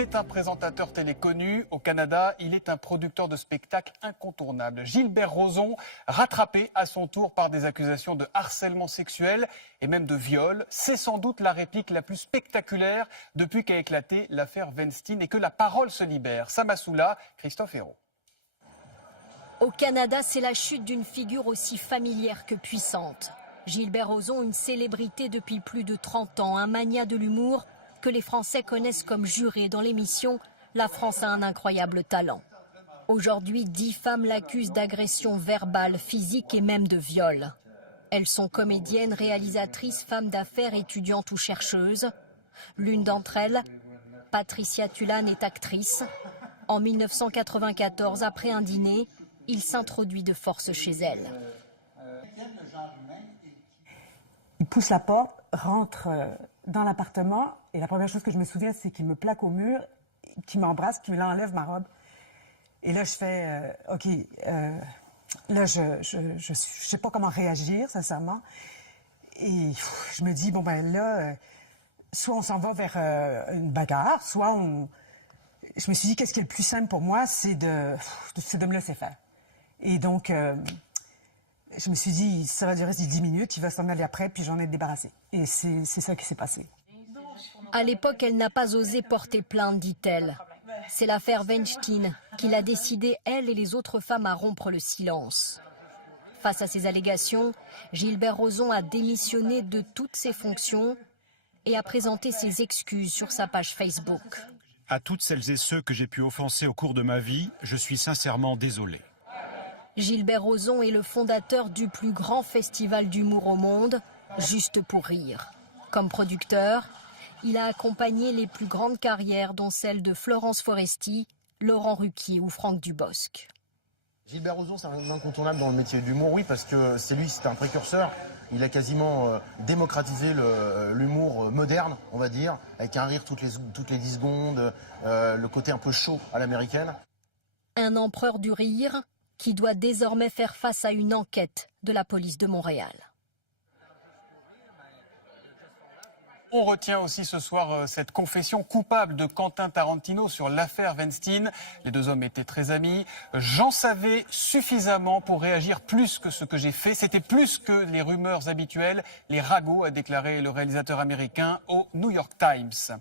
C'est un présentateur télé connu. Au Canada, il est un producteur de spectacles incontournable. Gilbert Rozon, rattrapé à son tour par des accusations de harcèlement sexuel et même de viol. C'est sans doute la réplique la plus spectaculaire depuis qu'a éclaté l'affaire Weinstein et que la parole se libère. Samassoula, Christophe Hérault. Au Canada, c'est la chute d'une figure aussi familière que puissante. Gilbert Rozon, une célébrité depuis plus de 30 ans, un magnat de l'humour que les Français connaissent comme juré dans l'émission « La France a un incroyable talent ». Aujourd'hui, 10 femmes l'accusent d'agression verbale, physique et même de viol. Elles sont comédiennes, réalisatrices, femmes d'affaires, étudiantes ou chercheuses. L'une d'entre elles, Patricia Tulane, est actrice. En 1994, après un dîner, il s'introduit de force chez elle. Il pousse la porte, rentre dans l'appartement et la première chose que je me souviens, c'est qu'il me plaque au mur, qu'il m'embrasse, qu'il enlève ma robe. Et là, je fais OK, là, je sais pas comment réagir, sincèrement. Et je me dis, bon, ben là, soit on s'en va vers une bagarre, soit on... Je me suis dit, qu'est-ce qui est le plus simple pour moi, c'est de me laisser faire. Et donc, je me suis dit, ça va durer 10 minutes, il va s'en aller après, puis j'en ai débarrassé. Et c'est ça qui s'est passé. À l'époque, elle n'a pas osé porter plainte, dit-elle. C'est l'affaire Weinstein qui l'a décidé, elle et les autres femmes, à rompre le silence. Face à ces allégations, Gilbert Rozon a démissionné de toutes ses fonctions et a présenté ses excuses sur sa page Facebook. À toutes celles et ceux que j'ai pu offenser au cours de ma vie, je suis sincèrement désolé. Gilbert Rozon est le fondateur du plus grand festival d'humour au monde, Juste pour rire. Comme producteur, il a accompagné les plus grandes carrières, dont celle de Florence Foresti, Laurent Ruquier ou Franck Dubosc. Gilbert Rozon, c'est un incontournable dans le métier d'humour, oui, parce que c'était un précurseur. Il a quasiment démocratisé l'humour moderne, on va dire, avec un rire toutes les 10 secondes, le côté un peu chaud à l'américaine. Un empereur du rire qui doit désormais faire face à une enquête de la police de Montréal. On retient aussi ce soir cette confession coupable de Quentin Tarantino sur l'affaire Weinstein. Les deux hommes étaient très amis. J'en savais suffisamment pour réagir plus que ce que j'ai fait. C'était plus que les rumeurs habituelles, les ragots, a déclaré le réalisateur américain au New York Times.